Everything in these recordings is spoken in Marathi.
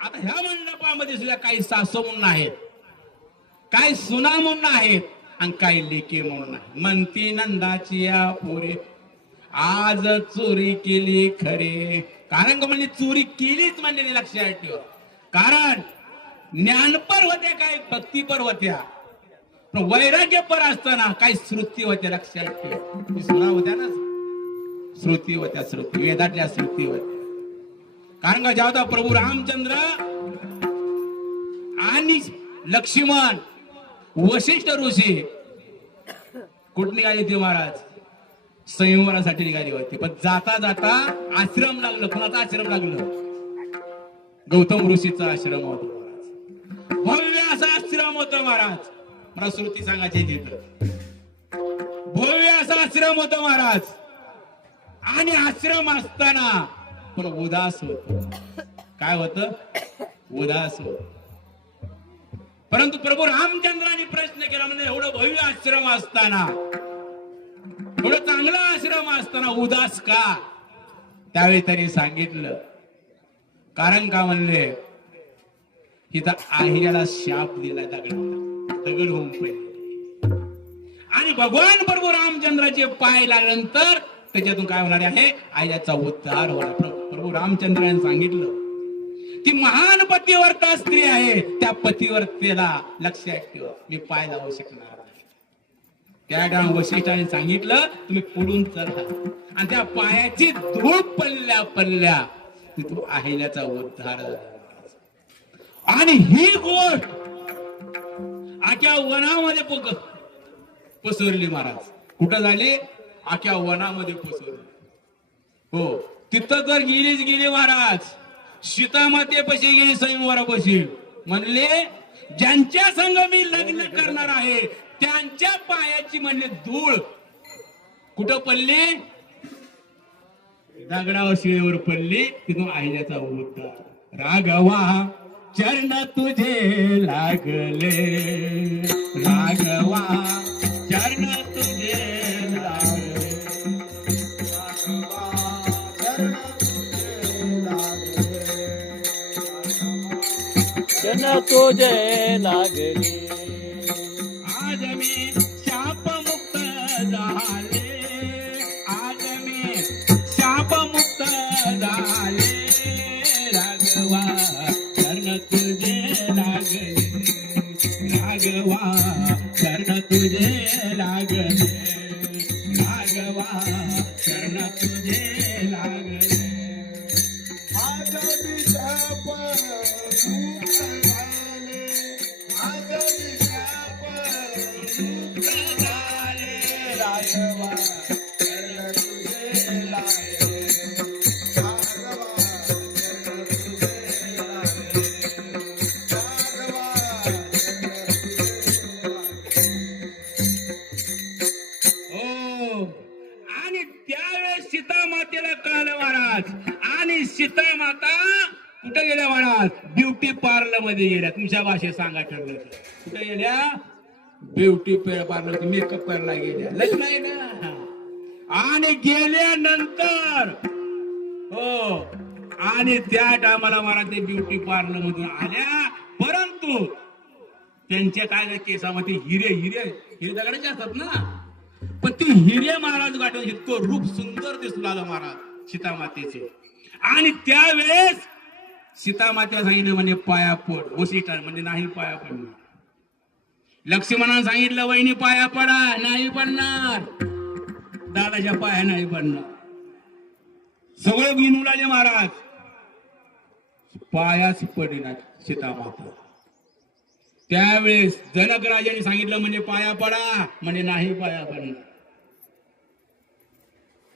आता ह्या मंडपामध्ये सुद्धा काही सासू म्हणून आहेत, काही सुना म्हणून आहेत आणि काही लेकी म्हणून आहे. म्हणती नंदाची या पोरे आज चोरी केली खरे. कारण का म्हणजे चोरी केलीच म्हणजे लक्षात ठेवा. कारण ज्ञानपर होत्या काय भक्तीपर होत्या, पण वैराग्यपर असताना काही श्रुती होत्या. लक्षात ठेवा. सुना होत्या ना, श्रुती होत्या, श्रुती वेदातल्या श्रुती होत्या. कारण का जेव्हा प्रभू रामचंद्र आणि लक्ष्मण वशिष्ठ ऋषी कुठे निघाली होती महाराज? संयमवनासाठी निघाली होती. पण जाता जाता आश्रम लागलं. कोणाचा आश्रम लागलं? गौतम ऋषीचा आश्रम होता महाराज. भव्य असा आश्रम होता महाराज. मला श्रुती सांगायची तिथं भव्य असा आश्रम होता महाराज. आणि आश्रम असताना पण उदास होत. काय होत? उदास होत. परंतु प्रभू रामचंद्रांनी प्रश्न केला, म्हणजे एवढं भव्य आश्रम असताना, एवढं चांगला आश्रम असताना उदास का? त्यावेळी त्यांनी सांगितलं, कारण का म्हणले, तिथं आहिऱ्याला शाप दिला दगड होऊन पडले. आणि भगवान प्रभू रामचंद्राचे पाय लागल्यानंतर त्याच्यातून काय होणार आहे? आहिऱ्याचा उद्धार होणार. प्रभू रामचंद्राने सांगितलं, ती महान पतिव्रता स्त्री आहे, त्या पतिव्रतेला लक्षात ठेवा, मी पाय लावू शकणार नाही. त्या वशिष्ठाने सांगितलं, तुम्ही पुढून चला. आणि त्या पायाची धूळ पडल्या तू अहिल्याचा उद्धार. आणि ही गोष्ट आख्या वनामध्ये पसरली महाराज. कुठं झाली? आख्या वनामध्ये पसरली. हो, तिथं तर गेली महाराज. सीतामातेपाशी गेली, स्वयंवरापाशी. म्हणले, ज्यांच्या संग मी लग्न करणार आहे त्यांच्या पायाची म्हणले धूळ कुठं पडली? दगडावर शिळेवर पडली. तिथून आहिल्याचा उद्धार. राघवा चरण तुझे लागले, राघवा चरण तुझे लागले, चरण तुझे लागले. आज मी शापमुक्त झाले, आज मी शापमुक्त झाले, राघवा चरण तुझे लागले, राघवा चरण तुझे लागले, राघवा चरण तुझे लागले. आज मी शापमुक्त झाले, आज मी शापमुक्त झाले, राघवा चरण तुझे लागले, राघवा चरण तुझे लागले, राघवा हो. आणि त्यावेळेस सीता मातेला कळलं महाराज. आणि सीता माता कुठे गेल्या महाराज? ब्युटी पार्लर मध्ये गेल्या. तुमच्या भाषेत सांगा ठरलं. कुठे गेल्या? ब्युटी पार्लर, मेकअप करायला गेल्या. लग्न आहे ना. आणि गेल्यानंतर हो, आणि त्या टायमाला महाराज ते ब्युटी पार्लर मधून आल्या. परंतु त्यांच्या काय केसामध्ये हिरे दगडाचे असतात ना, पण ती हिरे महाराज गाठून इतकं रूप सुंदर दिसू लागलं महाराज सीतामातेचे. आणि त्यावेळेस सीतामातेला सांगितलं, म्हणजे पाया पड. वशिष्ठ म्हणजे नाही पाया पडणार. लक्ष्मणाने सांगितलं, वहिनी पाया पडा. नाही पडणार. दादाच्या पाया नाही पडणार. सगळं घेऊन उडाले महाराज. पायाच पडेना सीतामाता. त्यावेळेस जनक राजाने सांगितलं, म्हणजे पाया पडा. म्हणजे नाही पाया पडणार.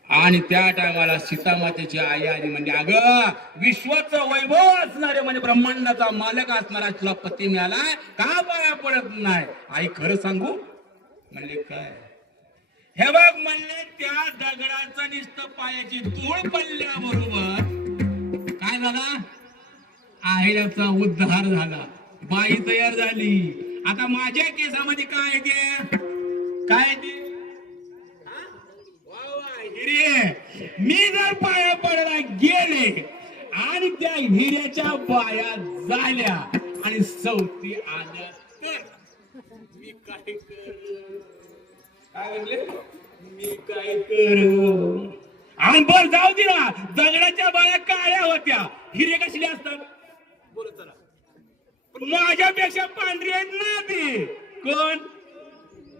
आणि त्या टायमाला सीतामातेची आई आली. म्हणजे अगं, विश्वाचं वैभव असणारे, म्हणजे ब्रह्मांडाचा मालक असणारा तुला पती मिळालाय, का पाया पडत नाही? आई खरं सांगू? म्हणजे काय, हे बघ म्हणले त्या दगडाचा नुसतं पायाची धूळ पडल्याबरोबर काय झाला, आहेराचा उद्धार झाला, बाई तयार झाली. आता माझ्या केसामध्ये काय ते, काय ते हिरे, मी जर पाया पडायला गेले आणि त्या हिऱ्याच्या बाया झाल्या आणि सवती आल्या तर मी काय करू, काय म्हणले, मी काय करू. आणि बर जाऊ दे ना, दगडाच्या बाया काळ्या होत्या, हिरे कसले असतात बोल चला, पण माझ्यापेक्षा पांढरी आहेत ना ते. कोण,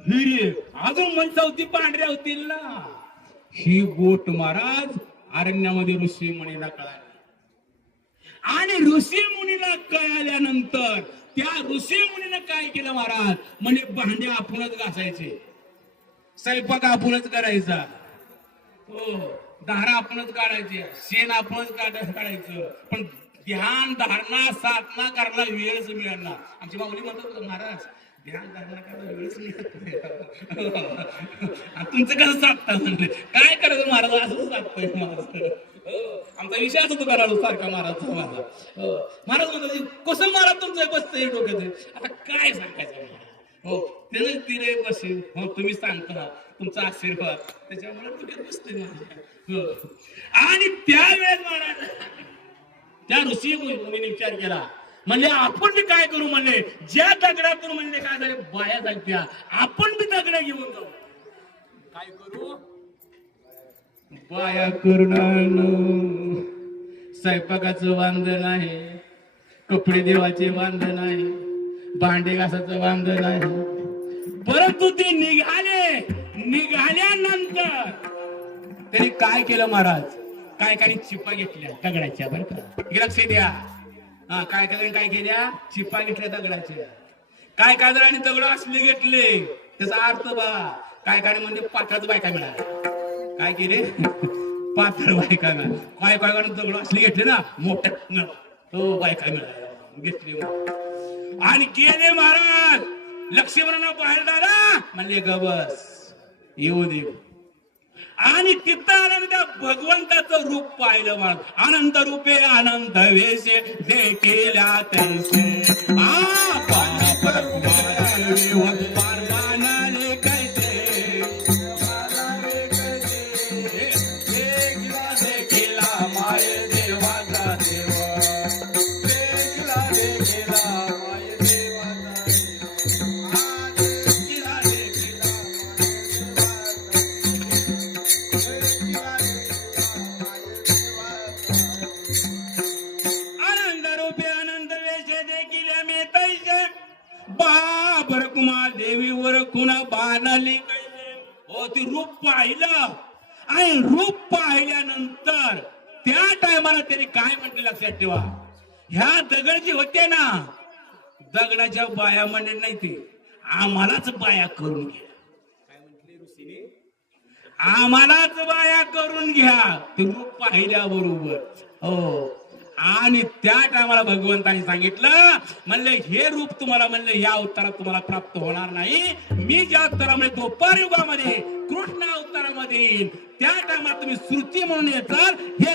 हिरे. अजून मग चौथी पांढऱ्या होतील ना. ही गोट महाराज अरण्यामध्ये ऋषी मुनीला कळाली आणि ऋषी मुनीला कळाल्यानंतर त्या ऋषी मुनीने काय केलं महाराज, म्हणजे भांडे आपणच घासायचे, स्वयंपाक आपणच करायचा, हो, दारा आपणच काढायचे, शेण आपणच काढायचं. पण ध्यान धारणा साधना करायला वेळच मिळणार. आमची माऊली म्हणतात महाराज ध्यान धारणा करायला वेळच मिळत नाही. तुमचं कसं साधता म्हणले, काय करायचं महाराज, असं साधतंय महाराज. आमचा विषय असं तो करायला सारखा महाराज माझा. महाराज म्हणतात कसं महाराज तुमचं बसतंय डोक्यात, आता काय सांगायचं. हो त्याने तिने बसेल, हो तुम्ही सांगता तुमचा आशीर्वाद त्याच्यामुळे डोक्यात बसतंय माझ्या. आणि त्यावेळेस महाराज त्या ऋषी मुनीने विचार केला, म्हणजे आपण बी काय करू, म्हणले ज्या दगडातून म्हणले काय झाले बाया झाल्या, आपण बी दगड घेऊन जाऊ, काय करू, बाया करून स्वयंपाकाचं वांधन आहे, कपडे देवाचे वांधन आहे, भांडे घासाचं वांधन आहे. परंतु ते निघाल्यानंतर त्यांनी काय केलं महाराज, काय काही चिपा घेतल्या दगडाच्या, बरं का लक्ष द्या. हा काय केल्या चिपा घेतल्या दगडाच्या. काय जणांनी दगड असले घेतले, त्याचा अर्थ बा काय म्हणजे पाठाच बायका मिळाल्या. काय केले, पाथर बायकांना काय दगड असले घेतले ना, मोठ्या तो बायका मिळाल्या घेतले आणि गेले महाराज. लक्ष्मणांना बाहेर झाला, म्हणले गबस येऊ दे. आणि तिथं आलं त्या भगवंताचं रूप पाहिलं महाराज. अनंत रूपे अनंत वेशे देखील्या तैसे देवीवर कुणा बाणाली. हो ते रूप पाहिलं आणि रूप पाहिल्यानंतर त्या टायमाला त्यांनी काय म्हटले लक्षात ठेवा, ह्या दगड जे होते ना, दगडाच्या बाया म्हणले नाही, ते आम्हालाच बाया करून घ्या. काय म्हटले ऋषीने, आम्हालाच बाया करून घ्या ते रूप पाहिल्याबरोबर. हो आणि त्या टायमाला भगवंतांनी सांगितलं, म्हणले हे रूप तुम्हाला म्हणले या अवतारात तुम्हाला प्राप्त होणार नाही. मी ज्या अवतारामध्ये द्वापर युगामध्ये कृष्ण अवतारामध्ये येईल त्या टायमाला तुम्ही श्रुती म्हणून येताल हे